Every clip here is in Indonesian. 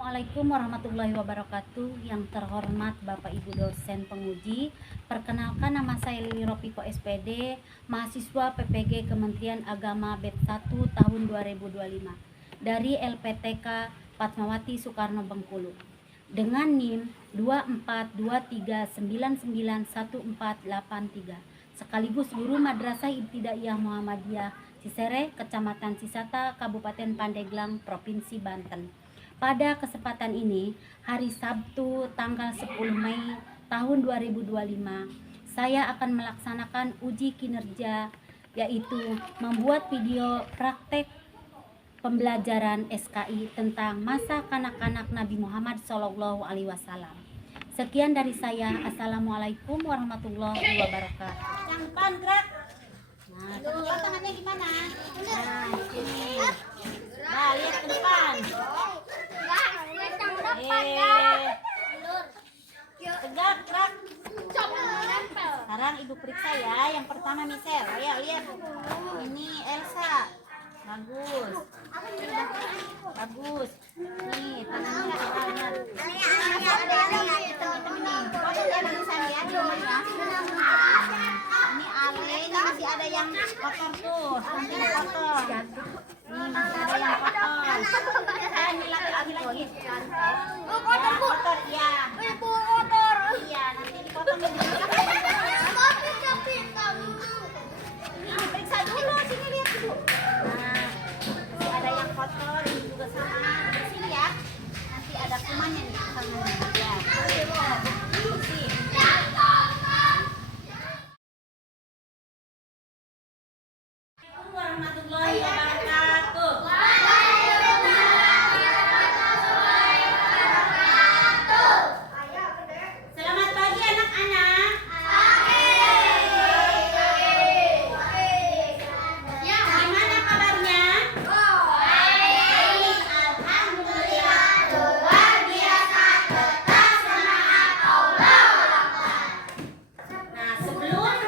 Assalamualaikum warahmatullahi wabarakatuh. Yang terhormat Bapak Ibu dosen penguji, perkenalkan nama saya Lili Ropiko SPD, mahasiswa PPG Kementerian Agama BEP 1 tahun 2025 dari LPTK Fatmawati Soekarno Bengkulu dengan NIM 2423991483 sekaligus guru Madrasah Ibtidaiyah Muhammadiyah Cisere, Kecamatan Cisata, Kabupaten Pandeglang, Provinsi Banten. Pada kesempatan ini, hari Sabtu tanggal 10 Mei tahun 2025, saya akan melaksanakan uji kinerja, yaitu membuat video praktek pembelajaran SKI tentang masa kanak-kanak Nabi Muhammad SAW. Sekian dari saya. Assalamualaikum warahmatullahi wabarakatuh. Yang gerak. Nah, ke depan tangannya gimana? Nah, ini. Nah, lihat ke depan. Tegak, gerak. Sekarang ibu periksa ya. Yang pertama Michelle. Ayo lihat. Ini Elsa. Bagus. Bagus. Nih, tangannya kanan. Ini Ale, ini masih ada yang kotor tuh. Nanti kotor. Ini masih ada yang kotor. Ini lagi. Kotor, ya. Iya, nanti dipotong dulu. Ini diperiksa dulu, sini lihat dulu. Nah, masih ada yang kotor, ini juga sama. Bersih ya. Nanti ada kumannya nih sama. Ya. Bersih. Warahmatullahi wabarakatuh. Selamat pagi anak-anak. Gimana kabarnya? Baik, alhamdulillah. Luar biasa, tetap semangat Allah. Nah, sebelum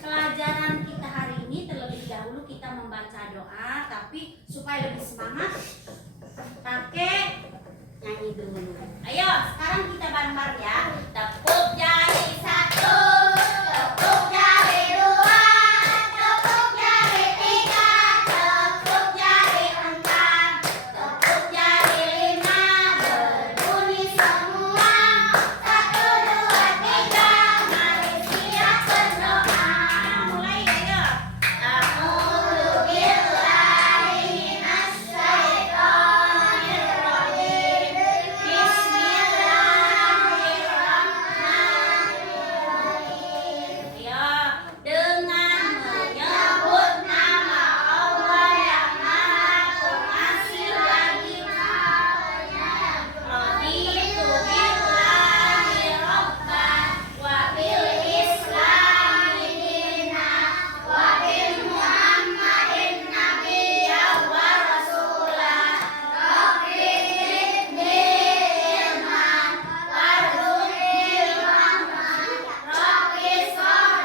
pelajaran kita hari ini, terlebih dahulu kita membaca doa, tapi supaya lebih semangat pakai nyanyi dulu. Ayo, sekarang kita bareng-bareng ya. Tepuk jari satu, tepuk jari dua, tepuk jari tiga, tepuk jari empat, tepuk jari lima, berbunyi semua. Satu, dua, tiga, mari siap berdoa. Mulai ayo. A'udzu billahi minasyaitonir rajim. Bismillahirrahmanirrahim. Ya, dengan menyebut nama Allah yang Maha Pengasih lagi Maha Penyayang. Raditu billahi rabban wa bil islami dinan wa bil Muhammadin nabiyyan wa rasulah. Rabbi zidni ilman warzuqni rahman. Rabbi shrah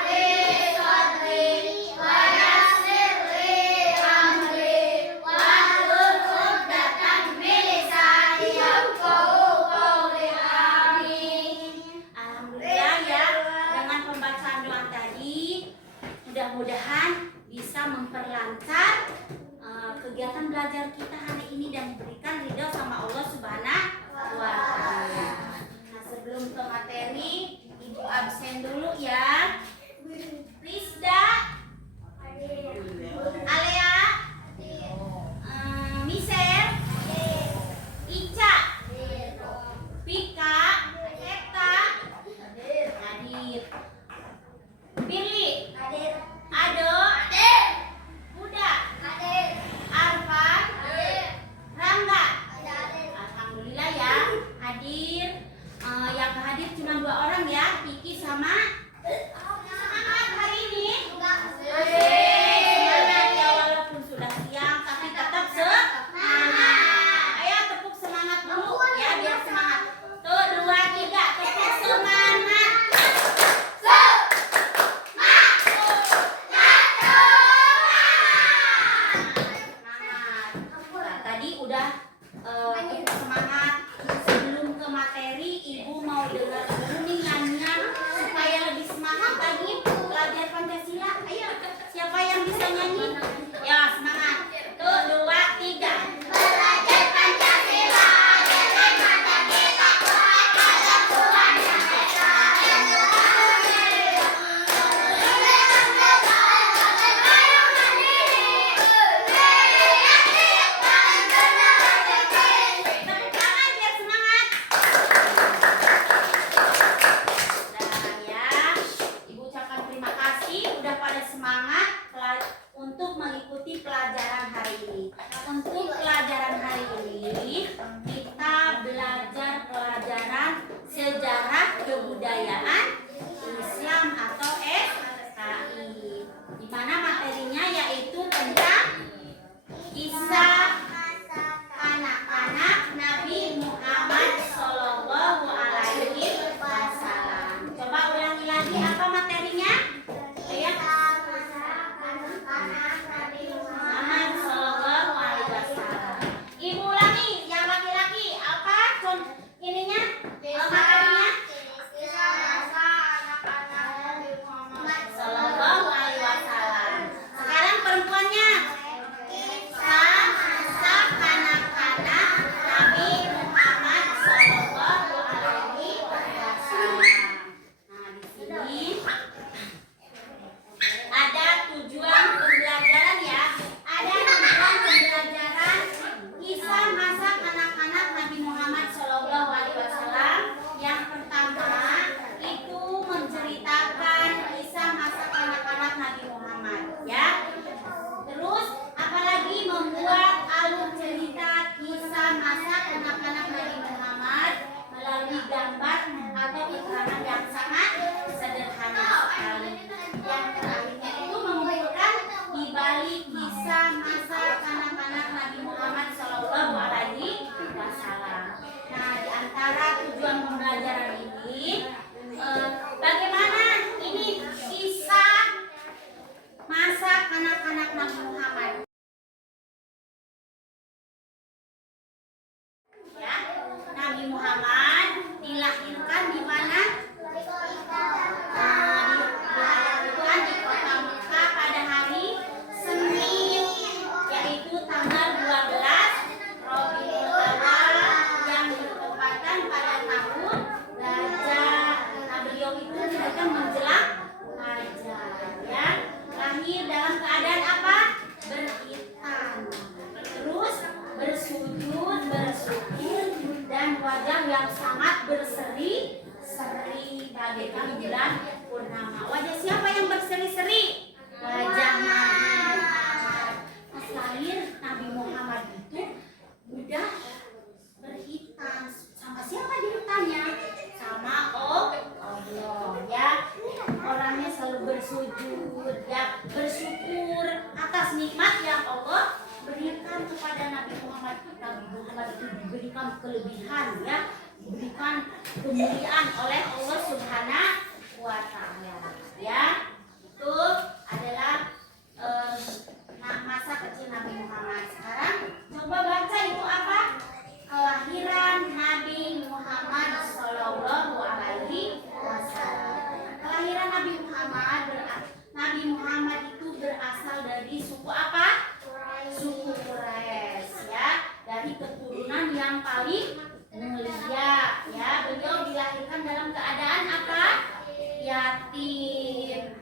sadri wa yassir li amri wahlul 'uqdatam min lisani yafqahu qawli. Amin. Alhamdulillah ya, dengan pembacaan doa tadi mudah-mudahan bisa memperlancar kegiatan belajar kita hari ini dan memberikan ridho sama Allah Subhanahu wa Ta'ala. Nah, sebelum ke materi, Ibu absen dulu ya. Rizda, Alea, Michelle, Ica, Pika, Eta, Adit, Billy, Ado, Buda, Arfan, Rangga. Alhamdulillah ya, hadir. Yang hadir cuma 2 orang ya, Piki sama. Semangat hari ini. Semangat ya, walaupun sudah siang tapi tetap semangat. Ayo tepuk semangat dulu ya, biar semangat. Tuh 2, 3, tepuk semangat. Semangat. Nah, tadi udah tepuk semangat materi, Ibu mau dengar dulu nih nyanyian supaya lebih semangat lagi belajar Pancasila. Ayo, siapa yang bisa nyanyi? Ya, semangat. Tuh, 2, 3. Belajar Pancasila, mata kita kuat agar Tuhan yang Esa. Untuk mengikuti pelajaran hari ini. Untuk pelajaran hari ini kita belajar pelajaran sejarah kebudayaan Islam atau SKI. Di mana materinya yaitu tentang kisah anak-anak Nabi Muhammad Shallallahu Alaihi Wasallam. Coba ulangi lagi apa materinya? Ya. Muhammad Shallallahu Alaihi Wasallam. Ibu ulangi yang laki-laki apa ininya materinya? Shallallahu Alaihi Wasallam. Sekarang perempuannya kisah masa kanak-kanak Nabi Muhammad Shallallahu Alaihi Wasallam. Nah di sini ada tujuan pembelajaran ya. Ada tujuan pembelajaran kisah masa kanak-kanak Nabi Muhammad Shallallahu Alaihi Wasallam. Yang pertama itu menceritakan kisah masa kanak-kanak Nabi Muhammad ya. Terus apalagi membuat alur cerita kisah masa kanak-kanak Nabi Muhammad melalui gambar atau iklan yang sangat sederhana sekali. Yang terakhirnya itu mengumpulkan di balik kisah masa kanak-kanak Nabi Muhammad Shallallahu Alaihi Wasallam. Nah, di antara tujuan pembelajaran ini, bagaimana ini kisah masa kanak-kanak Nabi Muhammad. Ya, Nabi Muhammad dilahirkan di mana? Dilahirkan di kota Mekah pada hari Senin, yaitu tanggal 12 Rabiul Awal yang bertepatan pada tahun Gajah. Nah, beliau itu sedang menjelang Gajah ya. Lahir dalam keadaan apa? Berkhitan. Terus bersujud, bersyukur dan wajah yang sangat berseri-seri bagaikan bulan purnama. Wajah siapa yang berseri-seri? Wajah Nabi Muhammad. Pas lahir Nabi Muhammad itu udah berhitan. Sama siapa dihitannya? Sama Allah ya. Orangnya selalu bersujud ya, bersyukur atas nikmat yang Allah berikan kepada Nabi Muhammad. Nabi Muhammad itu diberikan kelebihan ya, diberikan kemuliaan oleh Allah Subhanahu wa Ta'ala ya. Itu adalah masa kecil Nabi Muhammad. Sekarang coba baca itu apa? Kelahiran Nabi Muhammad Shallallahu Alaihi Wasallam. Kelahiran Nabi Muhammad itu berasal dari suku apa? Suku Quraisy ya, dari keturunan yang paling mulia ya. Beliau dilahirkan dalam keadaan apa? Yatim.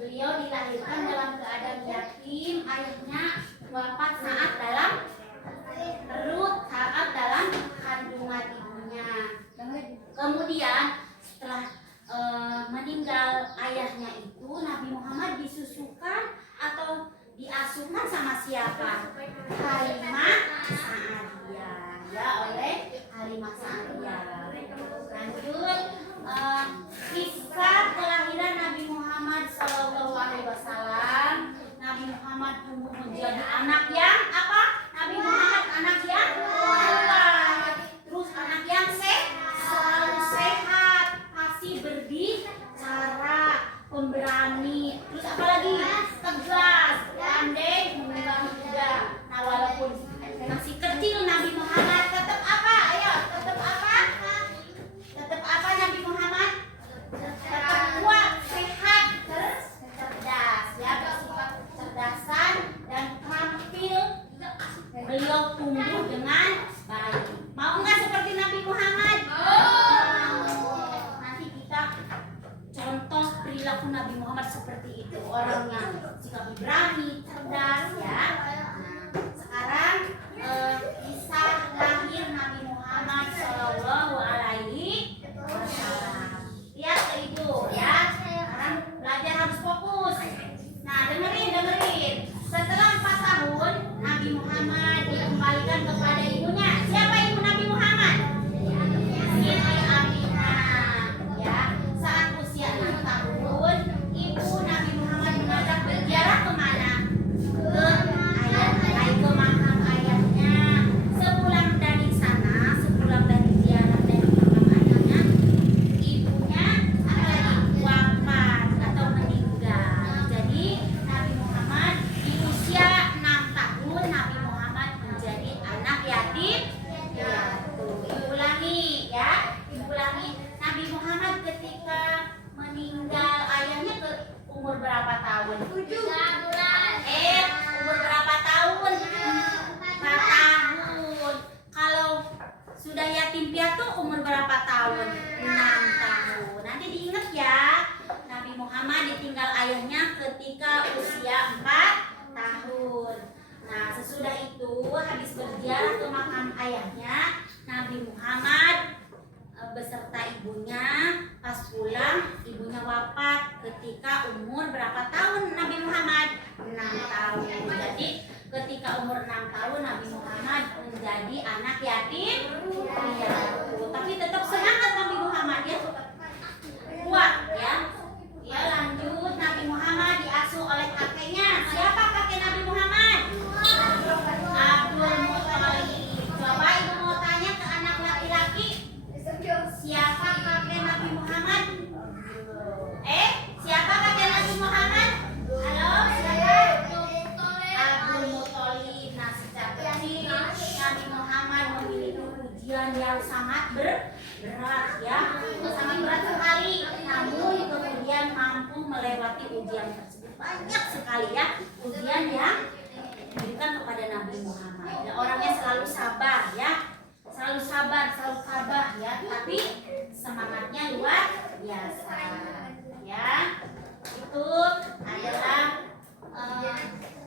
Beliau dilahirkan dalam keadaan yatim. Ayahnya wafat saat dalam perut, saat dalam kandungan ibunya. Kemudian setelah meninggal ayahnya itu, Nabi Muhammad disusukan atau diasuhkan sama siapa? Halimah Sa'adiyah ya, oleh Halimah Sa'adiyah. Lanjut kisah kelahiran Nabi Muhammad Shallallahu Alaihi Wasallam. Nabi Muhammad tumbuh menjadi anak yang apa? Nabi Muhammad anak yang kuat, terus anak yang selalu sehat, fasih berbicara, pemberani, terus apalagi tegas, pandai menunggang kuda. Nah, walaupun masih kecil Nabi Muhammad tetap apa? Ayo, tetap apa? beliau tumbuh dengan baik. Mau nggak seperti Nabi Muhammad? Nanti kita contoh perilaku Nabi Muhammad seperti itu, orangnya sikap berani, cerdas ya. Sekarang kisah lahir Nabi Muhammad Shallallahu Alaihi Wasallam. Lihat ke ibu ya. Sekarang belajar harus fokus. Nah dengerin. Setelah 4 tahun Nabi Muhammad dikembalikan kepada ibunya. Siapa ibu Nabi Muhammad? Siti Aminah. Ya, saat usia 6 tahun, ibu Nabi Muhammad mengajak berziarah kemana? Ke ayah, ke makam ayahnya. Sepulang dari sana, sepulang dari ziarah dari makam ayahnya, ibunya wafat atau meninggal. Jadi Nabi Muhammad di usia 6 tahun, Nabi Muhammad menjadi anak yatim. Ya, tuh ibu ulangi ya, ibu ulangi. Nabi Muhammad ketika meninggal ayahnya ke umur berapa tahun? 7 bulan. Umur berapa tahun? 4 tahun. Kalau sudah yatim piatu umur berapa tahun? 6 tahun. Nanti diingat ya, Nabi Muhammad ditinggal ayahnya ketika usia 4 tahun. Nah sesudah itu habis berziarah ke makam ayahnya, Nabi Muhammad beserta ibunya pas pulang, ibunya wafat ketika umur berapa tahun Nabi Muhammad? 6 tahun. Jadi ketika umur 6 tahun Nabi Muhammad menjadi anak yatim piatu. Tapi tetap semangat Nabi Muhammad ya, kuat ya. Ya lanjut, Nabi Muhammad diasuh oleh kakeknya. Siapa kakek Nabi Muhammad? Abdul Muthalib. Coba ibu mau tanya ke anak laki-laki, siapa kakek Nabi Muhammad? Siapa kakek Nabi Muhammad? Halo, siapa? Abdul Muthalib. Nah sejak kecil Nabi Muhammad memiliki ujian yang sangat berat ya, sangat berat sekali. Namun kemudian mampu melewati ujian tersebut. Banyak sekali ya ujian yang diberikan kepada Nabi Muhammad. Ya, orangnya selalu sabar ya, selalu sabar ya. Tapi semangatnya luar biasa ya. Itu adalah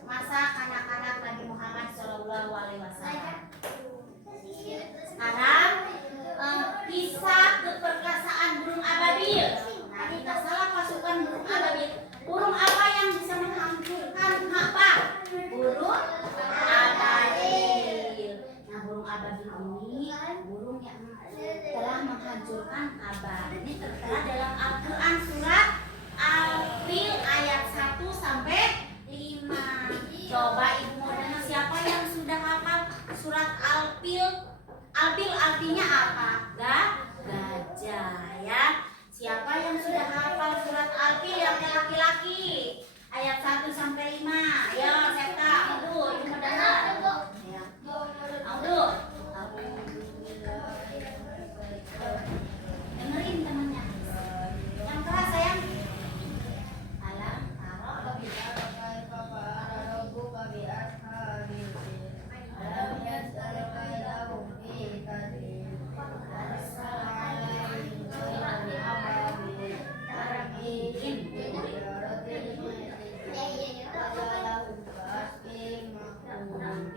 masa kanak-kanak Nabi Muhammad Shallallahu Alaihi Wasallam. Sekarang kisah keperkasaan burung ababil. Nah, kita salah pasukan burung ababil. Burung apa yang bisa menghancurkan Ka'bah? Burung ababil. Nah, burung ababil ini burung yang telah menghancurkan Ka'bah. Ini tertera dalam Al-Quran surat Al-Fil ayat 1 sampai 5. Coba ibu mau dengar siapa yang sudah hafal surat Al-Fil? Al-Fil artinya apa? Gajah ya. Siapa yang sudah hafal surat Al-Fil yang laki-laki? Ayat 1 sampai 5. Ayo, Septa, Audu, ibu mau dengar. Ya. Audu. Dengerin temannya. Yang keras sayang. Alam, taruh.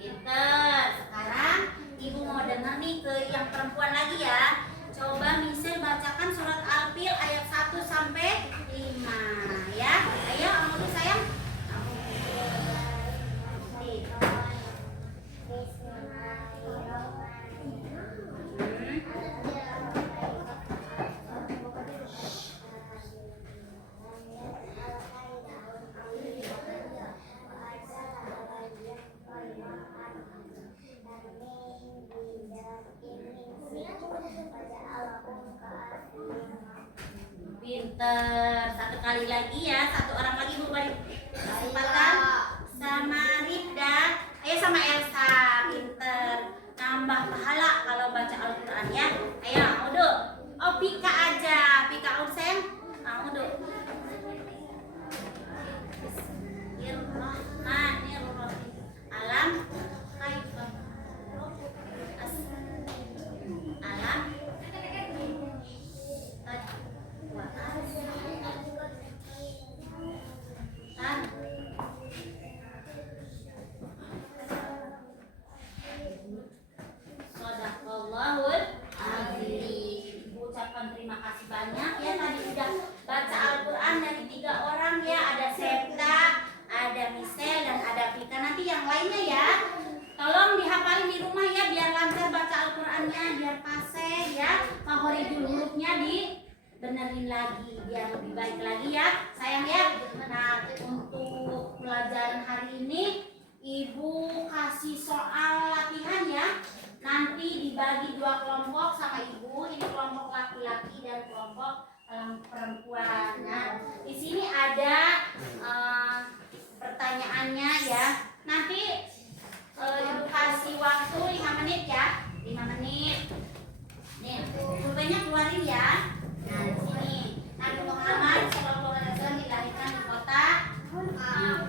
Pinter. Sekarang ibu mau dengar nih ke yang perempuan lagi ya. Coba Michelle bacakan surat Al-Fil ayat 1 sampai 5 ya. Ayo Amudu sayang. Pinter. Satu kali lagi ya, satu orang lagi Bu beri kesempatan sama Rida. Ayo sama Elsa. Pinter. Nambah pahala kalau baca Al-Quran ya. Ayo Audu. Oh Pika aja. Pika Audu sayang. Audu. Bismillahirrahmanirrahim. Alam kaifah Makhrajul hurufnya dibenerin lagi biar lebih baik lagi ya sayang ya. Nah untuk pelajaran hari ini Ibu kasih soal latihan ya. Nanti dibagi 2 kelompok sama Ibu. Ini kelompok laki-laki dan kelompok perempuan. Nah, di sini ada pertanyaannya ya. Nanti Ibu kasih waktu 5 menit ya. 5 menit. Nih, pulpennya keluarin ya. Nah, di sini Nabi Muhammad SAW dilahirkan di kota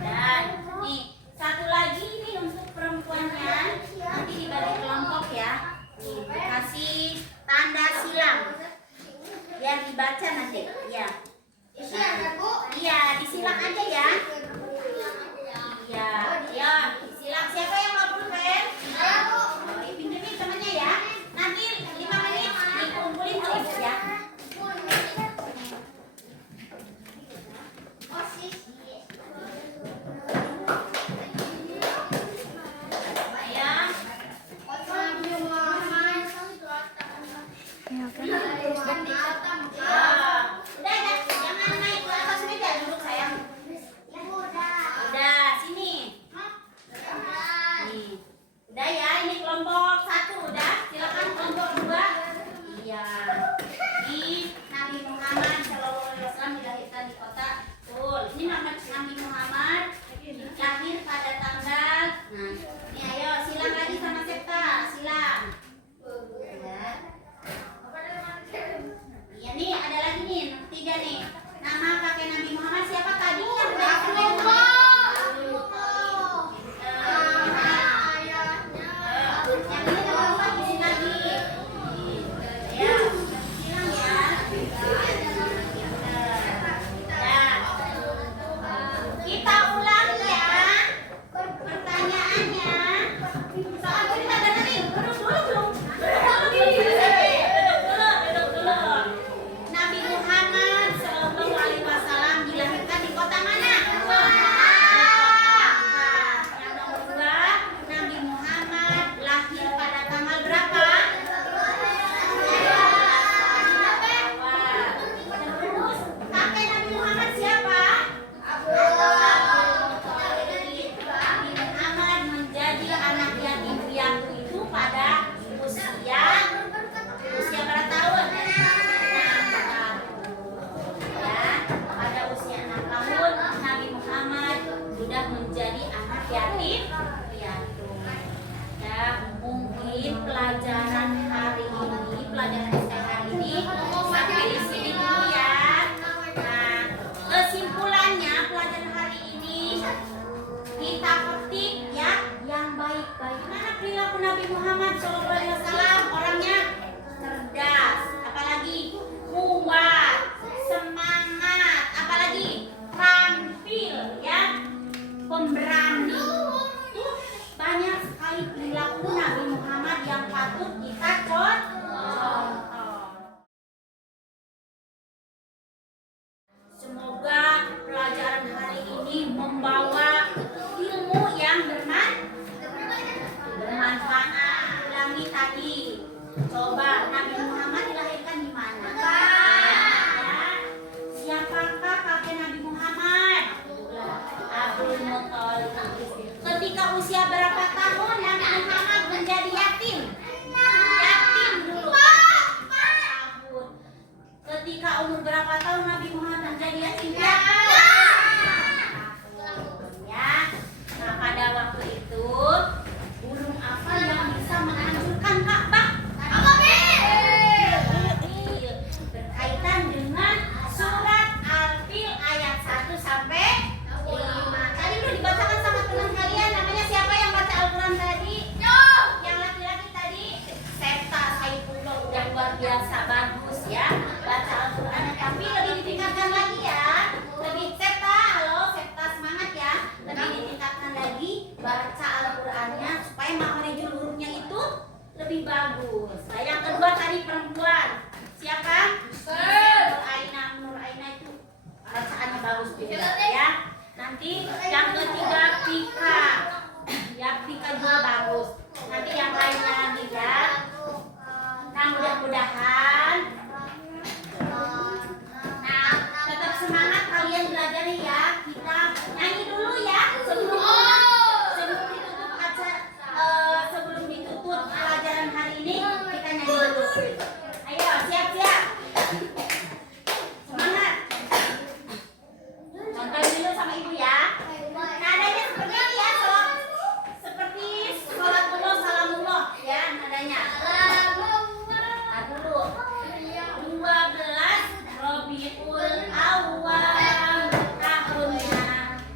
dan nih satu lagi ini untuk perempuannya nanti dibagi kelompok ya. Nih, dikasih tanda silang biar dibaca nanti ya. Iya, disilang aja ya. Iya, ya, disilang. Siapa yang mau pulpen? Dipinjemin temannya ya. Nanti 5 menit dikumpulin ke Ibu ya. Nabi Muhammad SAW orangnya cerdas, apalagi kuat, semangat, apalagi terampil, ya, pemberani. Tuh banyak sekali perilaku Nabi Muhammad yang patut kita contoh. Semoga pelajaran hari ini membawa ilmu yang bermanfaat. Ulangi tadi. Coba Nabi Muhammad dilahirkan di mana? Ya. Siapakah kakek Nabi Muhammad? Abdul Muthalib. Ketika usia berapa tahun Nabi Muhammad menjadi yatim? Yatim dulu. 4 tahun. Ketika umur berapa tahun Nabi Muhammad menjadi yatim? Ya. Nah, pada waktu itu burung apa yang bisa menghancurkan Ka'bah? Berkaitan dengan surat Al-Fil ayat 1 sampai 5. Tadi udah dibacakan sama teman kalian. Namanya siapa yang baca Al-Quran tadi? Yang laki-laki tadi Septa Saifullah, udah luar biasa bagus ya baca Al-Quran, tapi lebih ditingkatkan lagi ya. Lebih Septa, halo Septa, semangat ya. Lebih ditingkatkan lagi baca Al-Qurannya supaya makhrajul hurufnya itu lebih bagus. Nah, yang kedua tadi perempuan. Siapa? Nur Aina itu bacaannya bagus juga ya. Nanti yang ketiga Pika. Ya, Pika juga bagus. Nanti yang lainnya lagi ya. Nah, mudah-mudahan Ayo, siap-siap. Semangat. Contoh dulu sama ibu ya. Nadanya seperti ini ya, Sob. Seperti sholatullah, salamullah ya nadanya. Nah, dulu. 12 Rabiul Awal. Tahunnya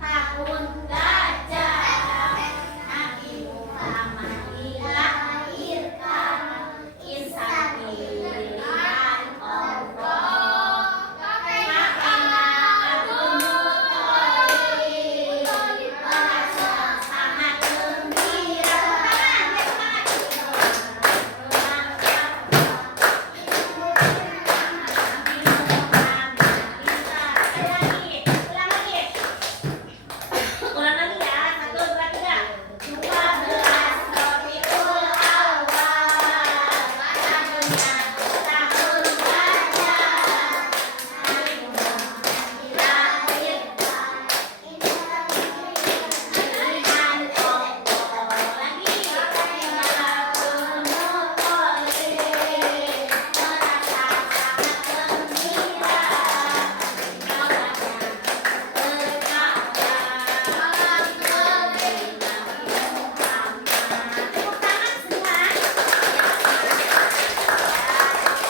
tahun gajah. Nabi Muhammad dilahirkan. Insan pilihan Allah. Makanya Abdul Muthalib merasa sangat gembira. Ulang lagi ya, 1, 2, 3. 12 Rabiul Awal. Tahunnya tahun gajah. Nabi Muhammad dilahirkan. Insan pilihan Allah. Lagi. Abdul Muthalib merasa sangat gembira.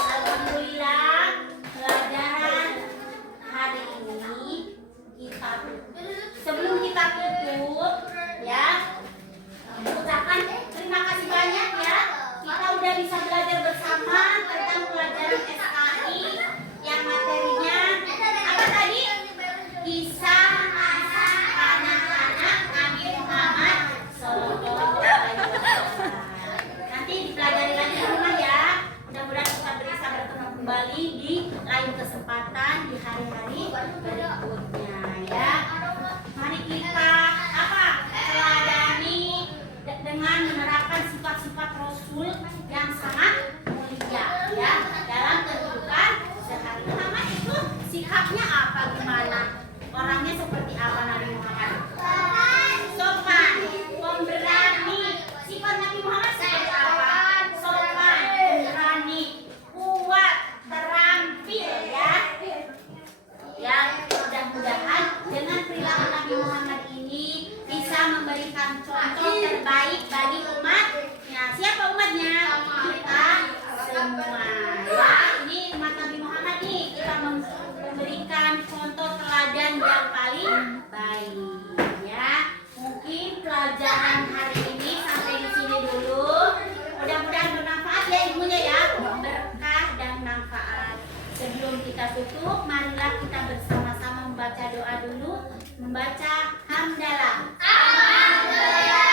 Alhamdulillah, pelajaran hari ini kita sebelum kita tutup ya, ucapkan terima kasih banyak ya. Kita udah bisa belajar bersama tentang pelajaran SKI yang materinya apa tadi? Kisah anak-anak Nabi Muhammad Sallallahu Alaihi Wasallam. Nanti dipelajari lagi di rumah ya. Mudah-mudahan kita bisa bertemu kembali di lain kesempatan di hari-hari berikutnya ya. Mari kita apa? Teladani dengan menerapkan sifat-sifat Rasul yang sangat mulia ya dalam kehidupan sehari-hari. Nama itu sikapnya apa gimana? Orangnya seperti apa Nabi Muhammad? Sopan, pemberani. Sifat Nabi Muhammad seperti apa? Sopan, pemberani, kuat, terampil ya. Ya, mudah-mudahan dengan perilaku Nabi Muhammad ini bisa memberikan contoh terbaik bagi umatnya. Siapa umatnya? Kita semua. Ya, ini umat Nabi Muhammad nih. Kita memberikan contoh teladan yang paling baik. Ya, mungkin pelajaran hari ini sampai di sini dulu. Mudah-mudahan bermanfaat ya ibunya ya, berkah dan manfaat. Sebelum kita tutup, marilah kita bersama-sama membaca doa dulu, membaca hamdalah. Alhamdulillah.